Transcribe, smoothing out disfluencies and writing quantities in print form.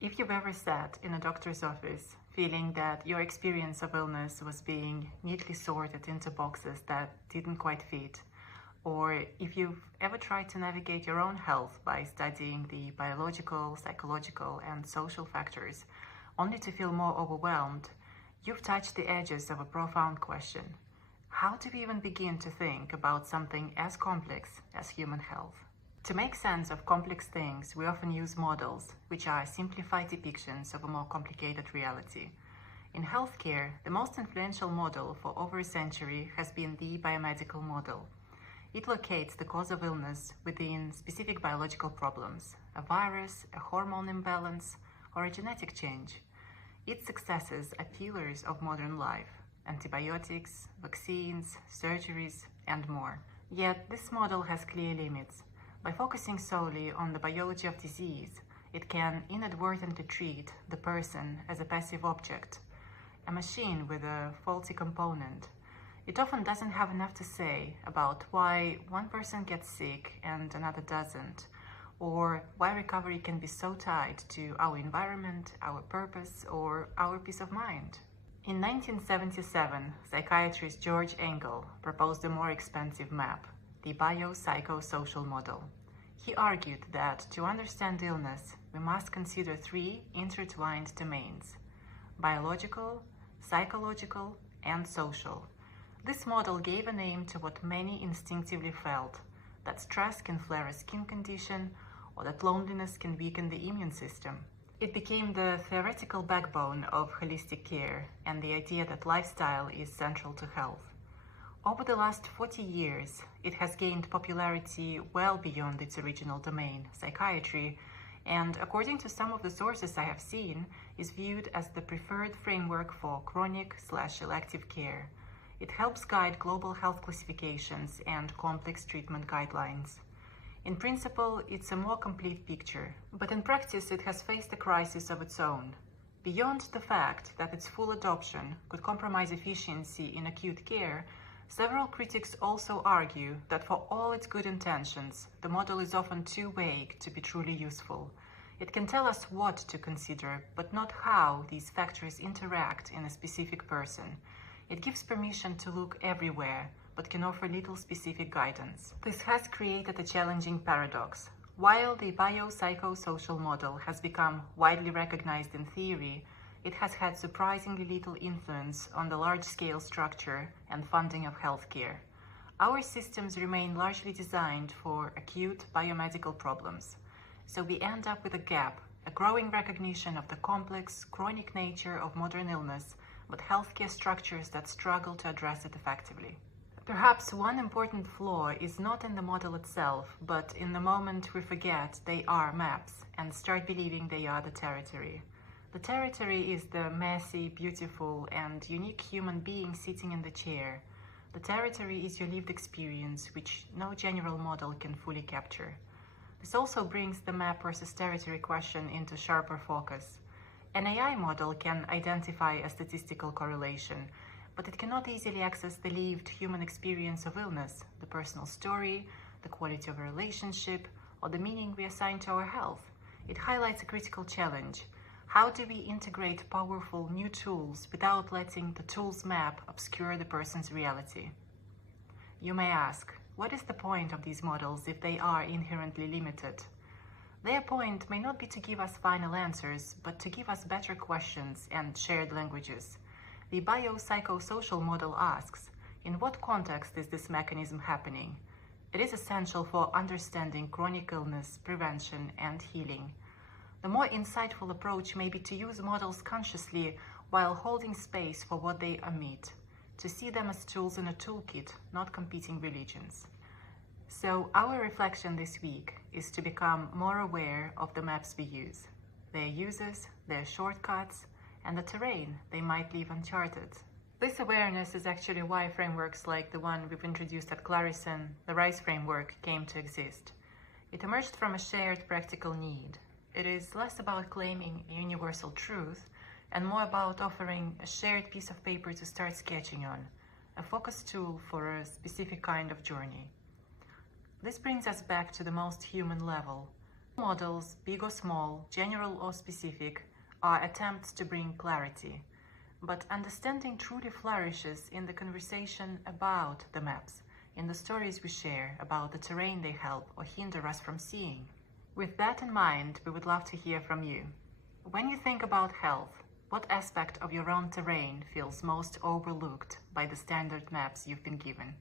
If you've ever sat in a doctor's office feeling that your experience of illness was being neatly sorted into boxes that didn't quite fit, or if you've ever tried to navigate your own health by studying the biological, psychological, and social factors, only to feel more overwhelmed, you've touched the edges of a profound question. How do we even begin to think about something as complex as human health? To make sense of complex things, we often use models, which are simplified depictions of a more complicated reality. In healthcare, the most influential model for over a century has been the biomedical model. It locates the cause of illness within specific biological problems, a virus, a hormone imbalance, or a genetic change. Its successes are pillars of modern life: antibiotics, vaccines, surgeries, and more. Yet this model has clear limits. By focusing solely on the biology of disease, it can inadvertently treat the person as a passive object, a machine with a faulty component. It often doesn't have enough to say about why one person gets sick and another doesn't, or why recovery can be so tied to our environment, our purpose, or our peace of mind. In 1977, psychiatrist George Engel proposed a more expansive map, the biopsychosocial model. He argued that to understand illness, we must consider three intertwined domains: biological, psychological, and social. This model gave a name to what many instinctively felt: that stress can flare a skin condition, or that loneliness can weaken the immune system. It became the theoretical backbone of holistic care and the idea that lifestyle is central to health. Over the last 40 years, it has gained popularity well beyond its original domain, psychiatry, and according to some of the sources I have seen, is viewed as the preferred framework for chronic/elective care. It helps guide global health classifications and complex treatment guidelines. In principle, it's a more complete picture, but in practice it has faced a crisis of its own. Beyond the fact that its full adoption could compromise efficiency in acute care, several critics also argue that for all its good intentions, the model is often too vague to be truly useful. It can tell us what to consider, but not how these factors interact in a specific person. It gives permission to look everywhere, but can offer little specific guidance. This has created a challenging paradox. While the biopsychosocial model has become widely recognized in theory, it has had surprisingly little influence on the large-scale structure and funding of healthcare. Our systems remain largely designed for acute biomedical problems, so we end up with a gap, a growing recognition of the complex, chronic nature of modern illness, but healthcare structures that struggle to address it effectively. Perhaps one important flaw is not in the model itself, but in the moment we forget they are maps and start believing they are the territory. The territory is the messy, beautiful, and unique human being sitting in the chair. The territory is your lived experience, which no general model can fully capture. This also brings the map versus territory question into sharper focus. An AI model can identify a statistical correlation, but it cannot easily access the lived human experience of illness, the personal story, the quality of a relationship, or the meaning we assign to our health. It highlights a critical challenge. How do we integrate powerful new tools without letting the tool's map obscure the person's reality? You may ask, what is the point of these models if they are inherently limited? Their point may not be to give us final answers, but to give us better questions and shared languages. The biopsychosocial model asks, in what context is this mechanism happening? It is essential for understanding chronic illness, prevention, and healing. The more insightful approach may be to use models consciously while holding space for what they omit, to see them as tools in a toolkit, not competing religions. So our reflection this week is to become more aware of the maps we use, their uses, their shortcuts, and the terrain they might leave uncharted. This awareness is actually why frameworks like the one we've introduced at Clarison, the RISE framework, came to exist. It emerged from a shared practical need. It is less about claiming a universal truth and more about offering a shared piece of paper to start sketching on, a focus tool for a specific kind of journey. This brings us back to the most human level, Models, big or small, general or specific, are attempts to bring clarity. But understanding truly flourishes in the conversation about the maps, in the stories we share about the terrain they help or hinder us from seeing. With that in mind, we would love to hear from you. When you think about health, what aspect of your own terrain feels most overlooked by the standard maps you've been given?